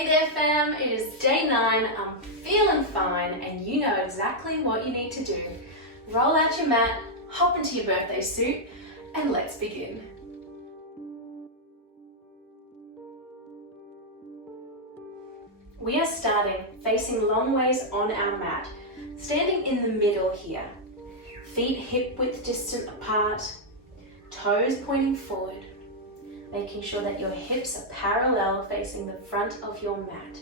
Hey there fam, it is day 9, I'm feeling fine and you know exactly what you need to do. Roll out your mat, hop into your birthday suit and let's begin. We are starting facing long ways on our mat, standing in the middle here. Feet hip width distant apart, toes pointing forward, making sure that your hips are parallel facing the front of your mat.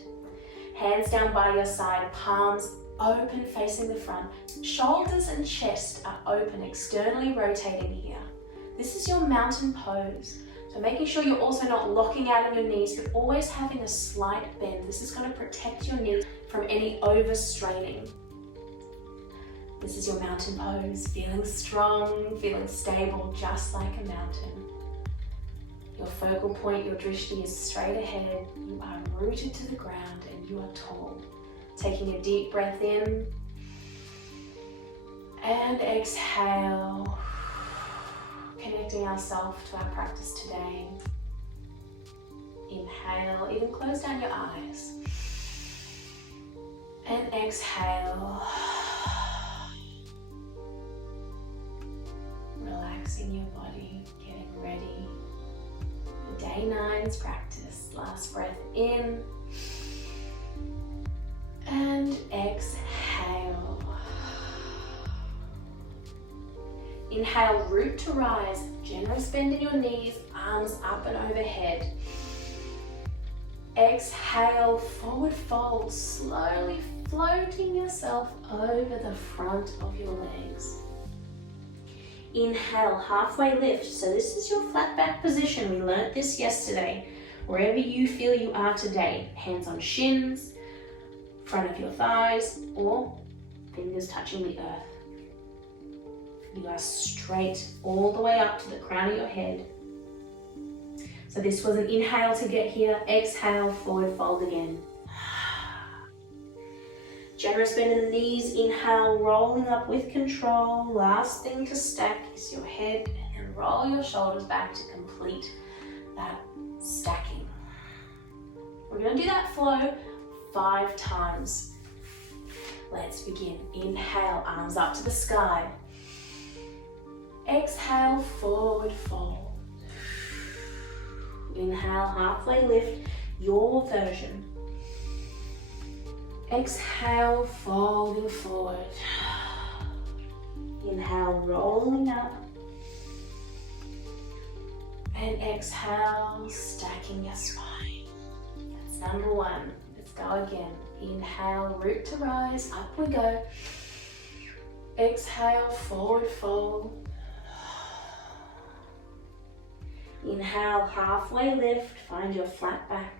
Hands down by your side, palms open facing the front. Shoulders and chest are open, externally rotating here. This is your mountain pose. So making sure you're also not locking out on your knees, but always having a slight bend. This is going to protect your knees from any overstraining. This is your mountain pose, feeling strong, feeling stable, just like a mountain. Your focal point, your drishti is straight ahead. You are rooted to the ground and you are tall. Taking a deep breath in and exhale. Connecting ourselves to our practice today. Inhale, even close down your eyes. And exhale. Relaxing your body, getting ready for day 9's practice. Last breath in and exhale. Inhale, root to rise, generous bend in your knees, arms up and overhead. Exhale, forward fold, slowly floating yourself over the front of your legs. Inhale, halfway lift. So this is your flat back position. We learnt this yesterday. Wherever you feel you are today, hands on shins, front of your thighs, or fingers touching the earth. You are straight all the way up to the crown of your head. So this was an inhale to get here. Exhale, forward fold again. Generous bend in the knees. Inhale, rolling up with control. Last thing to stack is your head and roll your shoulders back to complete that stacking. We're going to do that flow 5 times. Let's begin. Inhale, arms up to the sky. Exhale, forward fold. Inhale, halfway lift, your version. Exhale, folding forward. Inhale, rolling up. And exhale, stacking your spine. That's number 1. Let's go again. Inhale, root to rise, up we go. Exhale, forward fold. Inhale, halfway lift, find your flat back.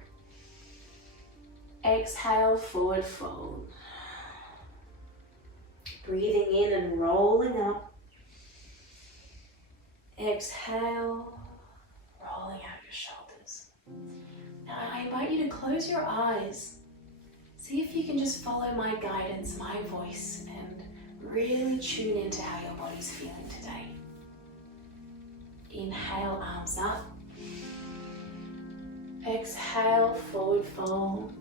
Exhale, forward fold. Breathing in and rolling up. Exhale, rolling out your shoulders. Now I invite you to close your eyes. See if you can just follow my guidance, my voice, and really tune into how your body's feeling today. Inhale, arms up. Exhale, forward fold.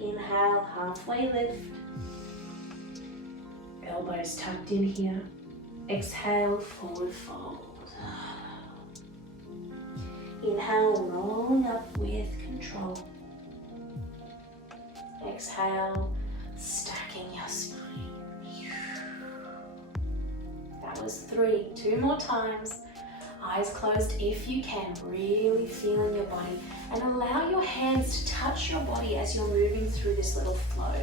Inhale, halfway lift. Elbows tucked in here. Exhale, forward fold. Inhale, rolling up with control. Exhale, stacking your spine. That was 3. 2 more times. Eyes closed if you can. Really feeling your body. And allow your hands to touch your body as you're moving through this little flow.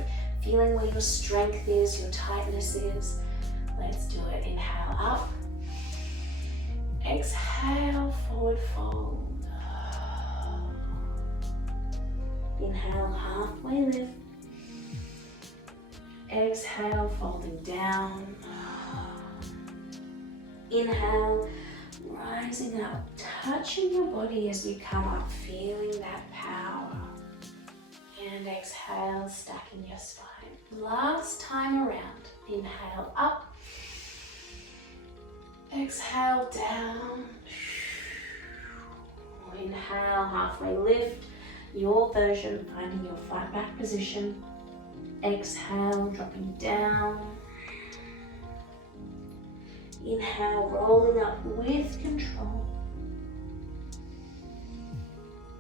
Feeling where your strength is, your tightness is. Let's do it. Inhale up. Exhale, forward fold. Inhale, halfway lift. Exhale, folding down. Inhale, rising up, touching your body as you come up, feeling that power. And exhale, stacking your spine. Last time around, inhale up, exhale down, inhale, halfway lift, your version, finding your flat back position. Exhale, dropping down. Inhale, rolling up with control.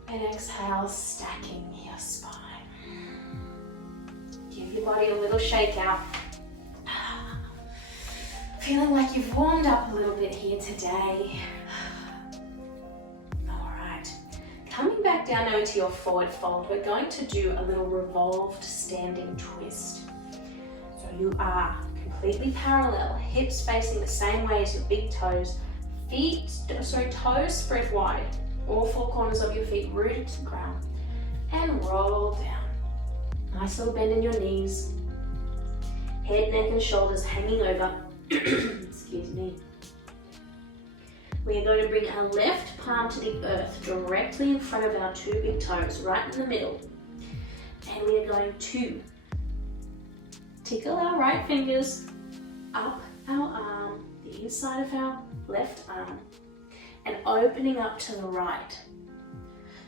And exhale, stacking your spine. Give your body a little shake out. Feeling like you've warmed up a little bit here today. All right, coming back down now into your forward fold, we're going to do a little revolved standing twist. So you are completely parallel, hips facing the same way as your big toes, toes spread wide, all four corners of your feet rooted to the ground, and roll down. Nice little bend in your knees, head, neck and shoulders hanging over. Excuse me. We are going to bring our left palm to the earth directly in front of our two big toes, right in the middle. And we are going to tickle our right fingers up our arm, the inside of our left arm, and opening up to the right.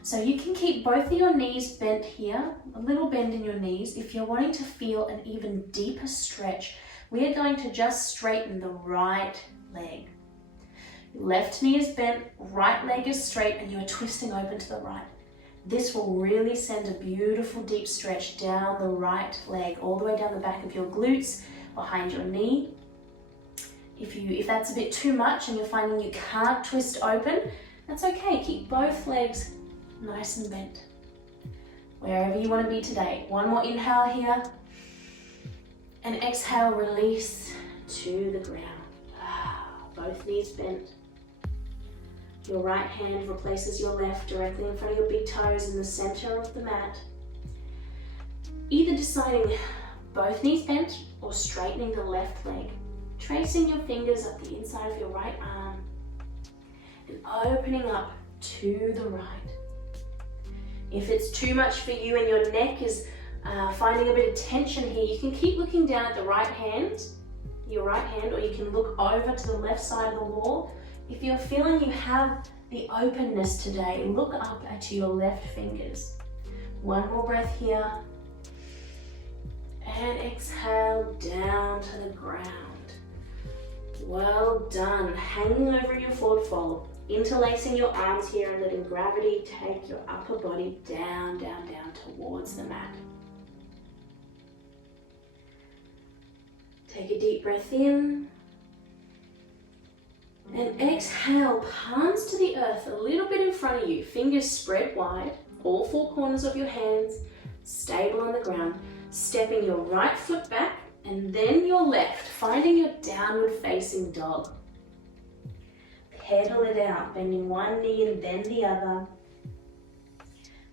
So you can keep both of your knees bent here, a little bend in your knees. If you're wanting to feel an even deeper stretch, we are going to just straighten the right leg. Left knee is bent, right leg is straight, and you're twisting open to the right. This will really send a beautiful deep stretch down the right leg, all the way down the back of your glutes, behind your knee. If that's a bit too much and you're finding you can't twist open, that's okay. Keep both legs nice and bent. Wherever you want to be today. One more inhale here. And exhale, release to the ground. Both knees bent. Your right hand replaces your left directly in front of your big toes in the center of the mat. Either deciding both knees bent or straightening the left leg. Tracing your fingers up the inside of your right arm and opening up to the right. If it's too much for you and your neck is finding a bit of tension here, you can keep looking down at the right hand, or you can look over to the left side of the wall. If you're feeling you have the openness today, look up at your left fingers. One more breath here. And exhale down to the ground. Well done. Hanging over in your forward fold, interlacing your arms here and letting gravity take your upper body down, down, down towards the mat. Take a deep breath in. And exhale, palms to the earth, a little bit in front of you. Fingers spread wide, all four corners of your hands stable on the ground. Stepping your right foot back and then your left, finding your downward facing dog. Pedal it out, bending one knee and then the other.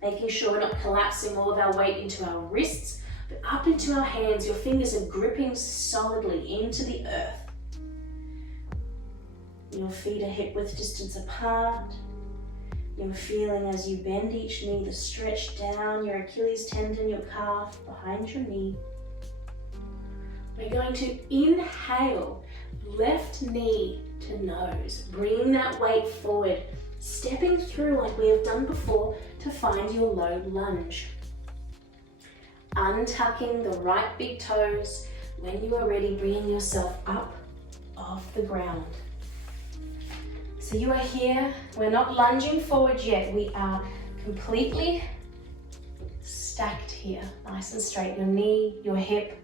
Making sure we're not collapsing all of our weight into our wrists, but up into our hands. Your fingers are gripping solidly into the earth. Your feet are hip width distance apart. You're feeling as you bend each knee, the stretch down your Achilles tendon, your calf, behind your knee. We're going to inhale, left knee to nose, bringing that weight forward, stepping through like we have done before to find your low lunge. Untucking the right big toes. When you are ready, bringing yourself up off the ground. So you are here, we're not lunging forward yet, we are completely stacked here, nice and straight. Your knee, your hip,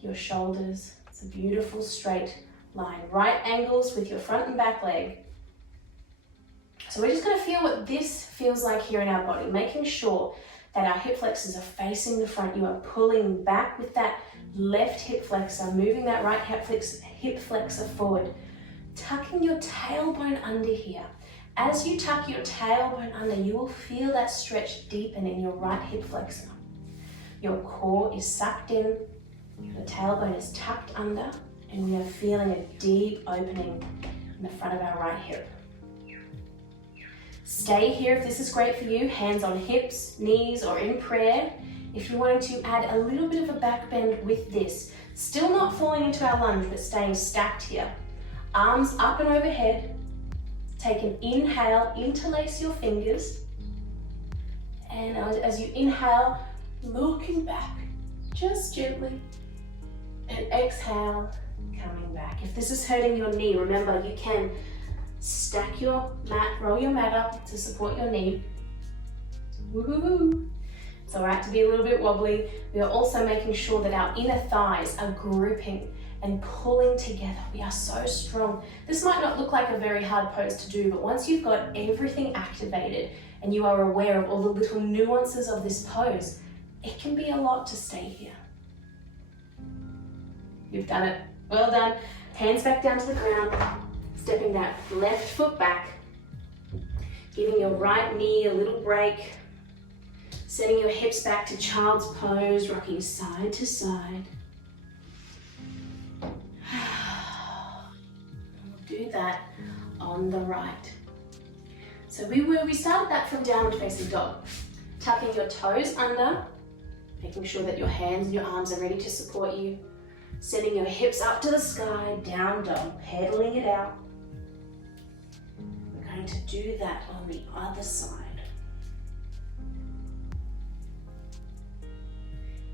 your shoulders, it's a beautiful straight line. Right angles with your front and back leg. So we're just going to feel what this feels like here in our body, making sure that our hip flexors are facing the front. You are pulling back with that left hip flexor, moving that right hip flexor forward. Tucking your tailbone under here. As you tuck your tailbone under, you will feel that stretch deepen in your right hip flexor. Your core is sucked in, the tailbone is tucked under, and we are feeling a deep opening in the front of our right hip. Stay here if this is great for you, hands on hips, knees, or in prayer. If you're wanting to add a little bit of a back bend with this, still not falling into our lunge, but staying stacked here. Arms up and overhead. Take an inhale, interlace your fingers. And as you inhale, looking back, just gently. And exhale, coming back. If this is hurting your knee, remember you can stack your mat, roll your mat up to support your knee. Woohoo! It's all right to be a little bit wobbly. We are also making sure that our inner thighs are gripping and pulling together. We are so strong. This might not look like a very hard pose to do, but once you've got everything activated and you are aware of all the little nuances of this pose, it can be a lot to stay here. You've done it. Well done. Hands back down to the ground. Stepping that left foot back. Giving your right knee a little break. Sending your hips back to child's pose, rocking side to side. We'll do that on the right. So we started that from downward facing dog. Tucking your toes under, making sure that your hands and your arms are ready to support you. Sending your hips up to the sky, down dog, pedaling it out. We're going to do that on the other side.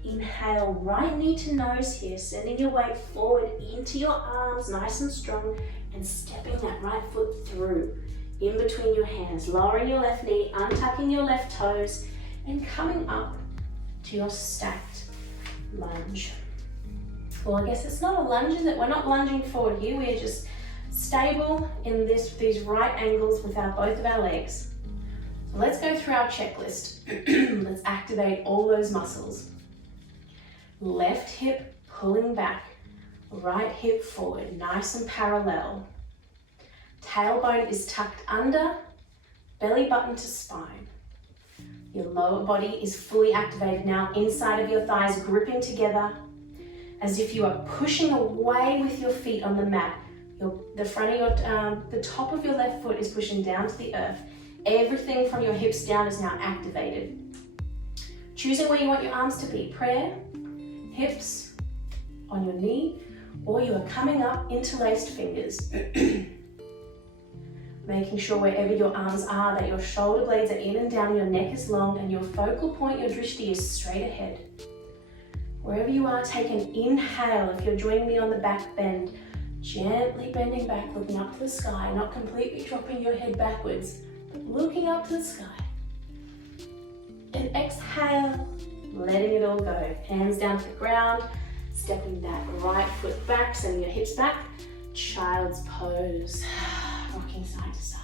Inhale, right knee to nose here, sending your weight forward into your arms, nice and strong, and stepping that right foot through, in between your hands, lowering your left knee, untucking your left toes, and coming up to your stacked lunge. Well, I guess it's not a lunge, is it? We're not lunging forward here, we're just stable in these right angles with both of our legs. So let's go through our checklist. Let's activate all those muscles. Left hip pulling back, right hip forward, nice and parallel. Tailbone is tucked under, belly button to spine. Your lower body is fully activated now, inside of your thighs gripping together, as if you are pushing away with your feet on the mat. The top of your left foot is pushing down to the earth. Everything from your hips down is now activated. Choosing where you want your arms to be, prayer, hips on your knee, or you are coming up interlaced fingers. Making sure wherever your arms are that your shoulder blades are in and down, your neck is long, and your focal point, your drishti, is straight ahead. Wherever you are, take an inhale. If you're joining me on the back bend, gently bending back, looking up to the sky, not completely dropping your head backwards, but looking up to the sky. And exhale, letting it all go. Hands down to the ground, stepping that right foot back, sending your hips back. Child's pose, rocking side to side.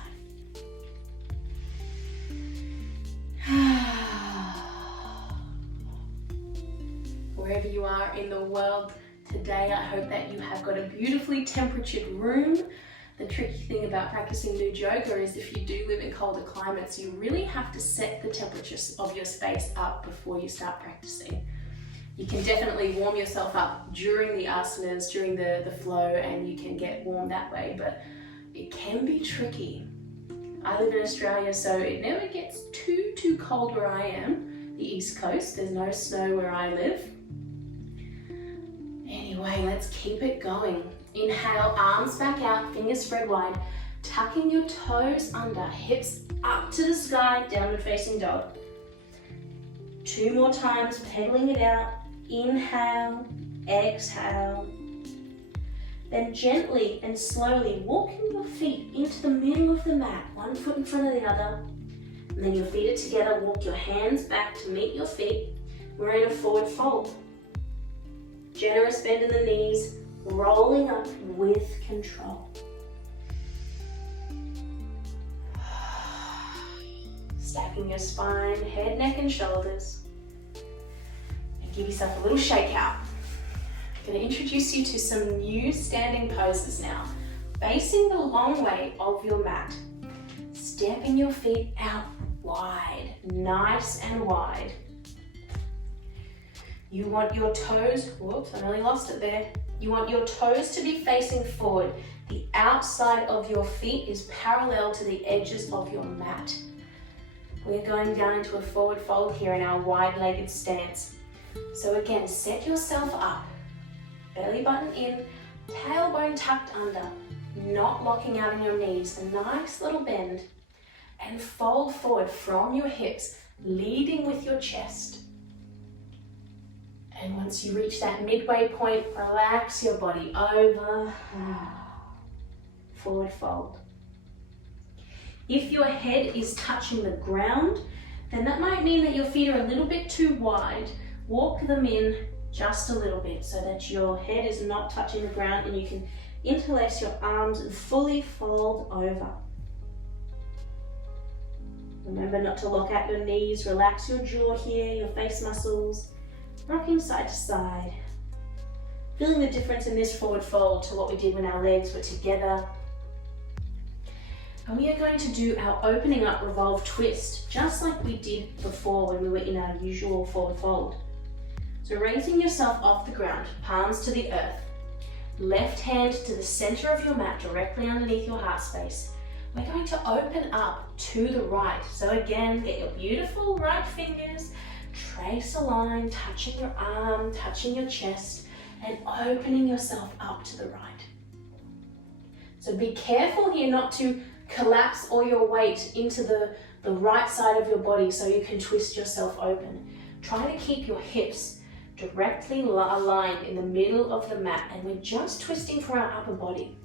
Wherever you are in the world today, I hope that you have got a beautifully temperatured room. The tricky thing about practicing nude yoga is if you do live in colder climates, you really have to set the temperature of your space up before you start practicing. You can definitely warm yourself up during the asanas, during the flow, and you can get warm that way, but it can be tricky. I live in Australia, so it never gets too cold where I am, the East Coast. There's no snow where I live. Anyway, let's keep it going. Inhale, arms back out, fingers spread wide, tucking your toes under, hips up to the sky, downward facing dog. 2 more times, pedaling it out. Inhale, exhale. Then gently and slowly walking your feet into the middle of the mat, one foot in front of the other. And then your feet are together, walk your hands back to meet your feet. We're in a forward fold. Generous bend in the knees, rolling up with control. Stacking your spine, head, neck, and shoulders. And give yourself a little shake out. I'm going to introduce you to some new standing poses now. Facing the long way of your mat. Stepping your feet out wide, nice and wide. You want your toes, whoops, I nearly lost it there. You want your toes to be facing forward. The outside of your feet is parallel to the edges of your mat. We're going down into a forward fold here in our wide-legged stance. So again, set yourself up. Belly button in, tailbone tucked under, not locking out in your knees. A nice little bend. And fold forward from your hips. leading with your chest. And once you reach that midway point, relax your body over, forward fold. If your head is touching the ground, then that might mean that your feet are a little bit too wide. Walk them in just a little bit so that your head is not touching the ground and you can interlace your arms and fully fold over. Remember not to lock out your knees, relax your jaw here, your face muscles, rocking side to side. Feeling the difference in this forward fold to what we did when our legs were together. And we are going to do our opening up revolve twist, just like we did before when we were in our usual forward fold. So raising yourself off the ground, palms to the earth, left hand to the center of your mat, directly underneath your heart space. We're going to open up to the right. So again, get your beautiful right fingers, trace a line, touching your arm, touching your chest, and opening yourself up to the right. So be careful here not to collapse all your weight into the right side of your body so you can twist yourself open. Try to keep your hips directly aligned in the middle of the mat, and we're just twisting for our upper body.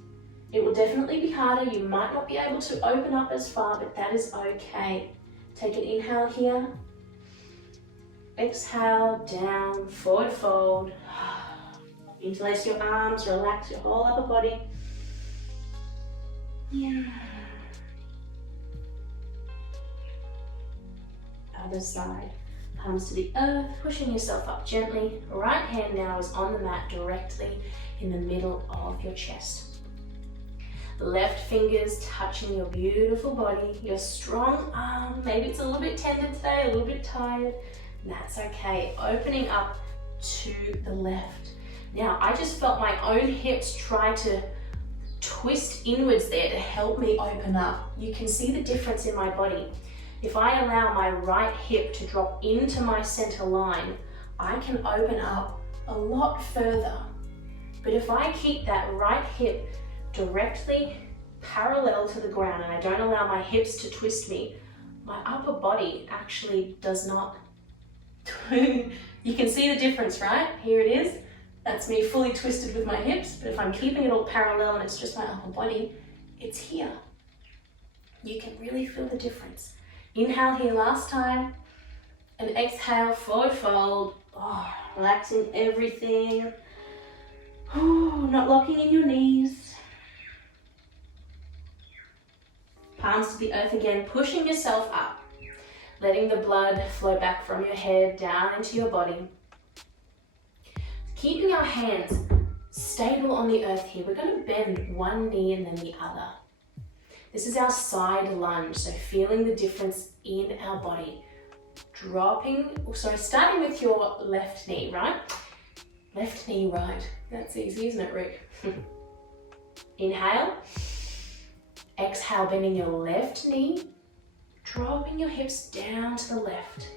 It will definitely be harder. You might not be able to open up as far, but that is okay. Take an inhale here. Exhale, down, forward fold. Interlace your arms, relax your whole upper body. Yeah. Other side. Palms to the earth, pushing yourself up gently. Right hand now is on the mat directly in the middle of your chest. Left fingers touching your beautiful body, your strong arm. Maybe it's a little bit tender today, a little bit tired. That's okay. Opening up to the left. Now, I just felt my own hips try to twist inwards there to help me open up. You can see the difference in my body. If I allow my right hip to drop into my center line, I can open up a lot further. But if I keep that right hip directly parallel to the ground and I don't allow my hips to twist me, my upper body actually does not. You can see the difference, right? Here it is. That's me fully twisted with my hips, but if I'm keeping it all parallel and it's just my upper body, it's here. You can really feel the difference. Inhale here last time, and exhale, forward fold. Oh, relaxing everything. Ooh, not locking in your knees. Palms to the earth again, pushing yourself up. Letting the blood flow back from your head down into your body. Keeping our hands stable on the earth here, we're going to bend one knee and then the other. This is our side lunge, so feeling the difference in our body. Starting with your left knee, right? Left knee, right. That's easy, isn't it, Rick? Inhale. Exhale, bending your left knee. Dropping your hips down to the left.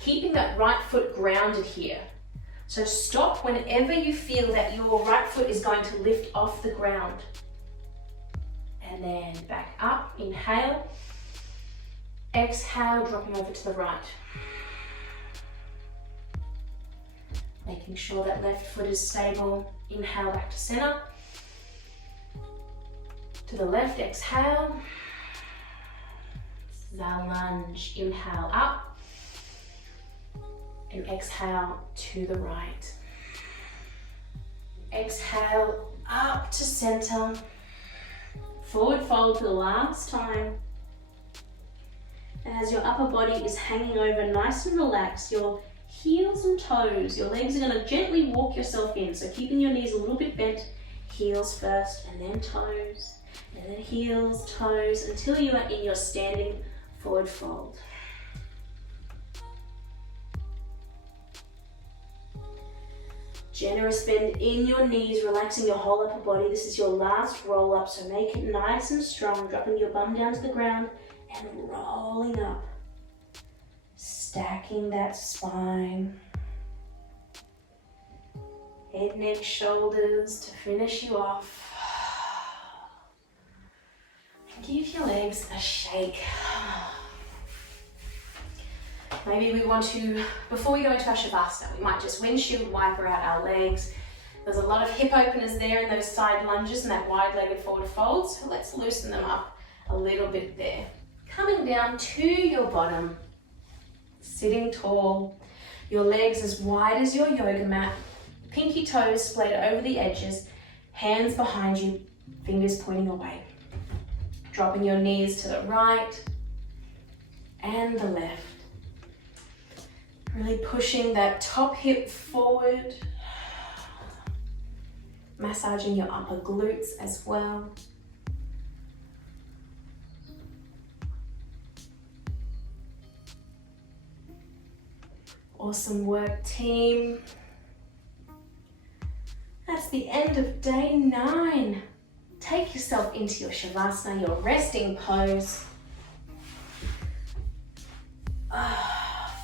Keeping that right foot grounded here. So stop whenever you feel that your right foot is going to lift off the ground. And then back up, inhale. Exhale, dropping over to the right. Making sure that left foot is stable. Inhale, back to center. To the left, exhale. This is our lunge. Inhale up. And exhale to the right. Exhale up to center. Forward fold for the last time. And as your upper body is hanging over nice and relaxed, your heels and toes, your legs are going to gently walk yourself in. So keeping your knees a little bit bent, heels first and then toes, and then heels, toes, until you are in your standing forward fold. Generous bend in your knees, relaxing your whole upper body. This is your last roll up, so make it nice and strong, dropping your bum down to the ground and rolling up. Stacking that spine. Head, neck, shoulders to finish you off. Give your legs a shake. Maybe we want to, before we go into our shavasana, we might just windshield wiper out our legs. There's a lot of hip openers there in those side lunges and that wide-legged forward fold, so let's loosen them up a little bit there. Coming down to your bottom, sitting tall, your legs as wide as your yoga mat, pinky toes splayed over the edges, hands behind you, fingers pointing away. Dropping your knees to the right and the left. Really pushing that top hip forward, massaging your upper glutes as well. Awesome work, team. That's the end of day 9. Take yourself into your shavasana, your resting pose.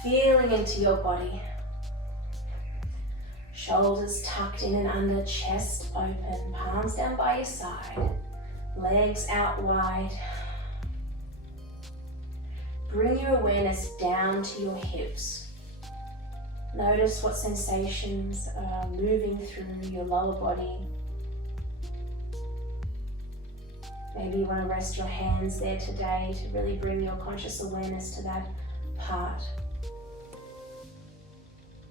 Feeling into your body. Shoulders tucked in and under, chest open, palms down by your side, legs out wide. Bring your awareness down to your hips. Notice what sensations are moving through your lower body. Maybe you want to rest your hands there today to really bring your conscious awareness to that part.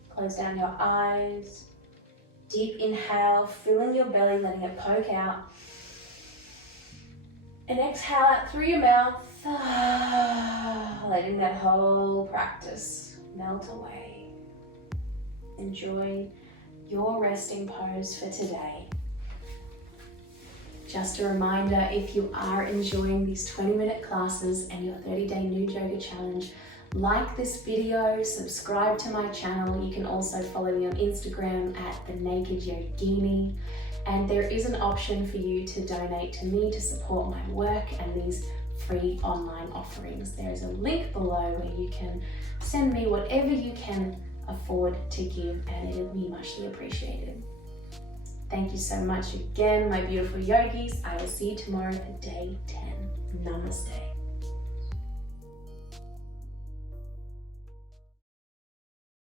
Close down your eyes. Deep inhale, filling your belly, letting it poke out. And exhale out through your mouth, letting that whole practice melt away. Enjoy your resting pose for today. Just a reminder, if you are enjoying these 20-minute classes and your 30-day nude yoga challenge, like this video, subscribe to my channel. You can also follow me on Instagram at The Naked Yogini. And there is an option for you to donate to me to support my work and these free online offerings. There is a link below where you can send me whatever you can afford to give, and it will be muchly appreciated. Thank you so much again, my beautiful yogis. I will see you tomorrow for day 10. Namaste.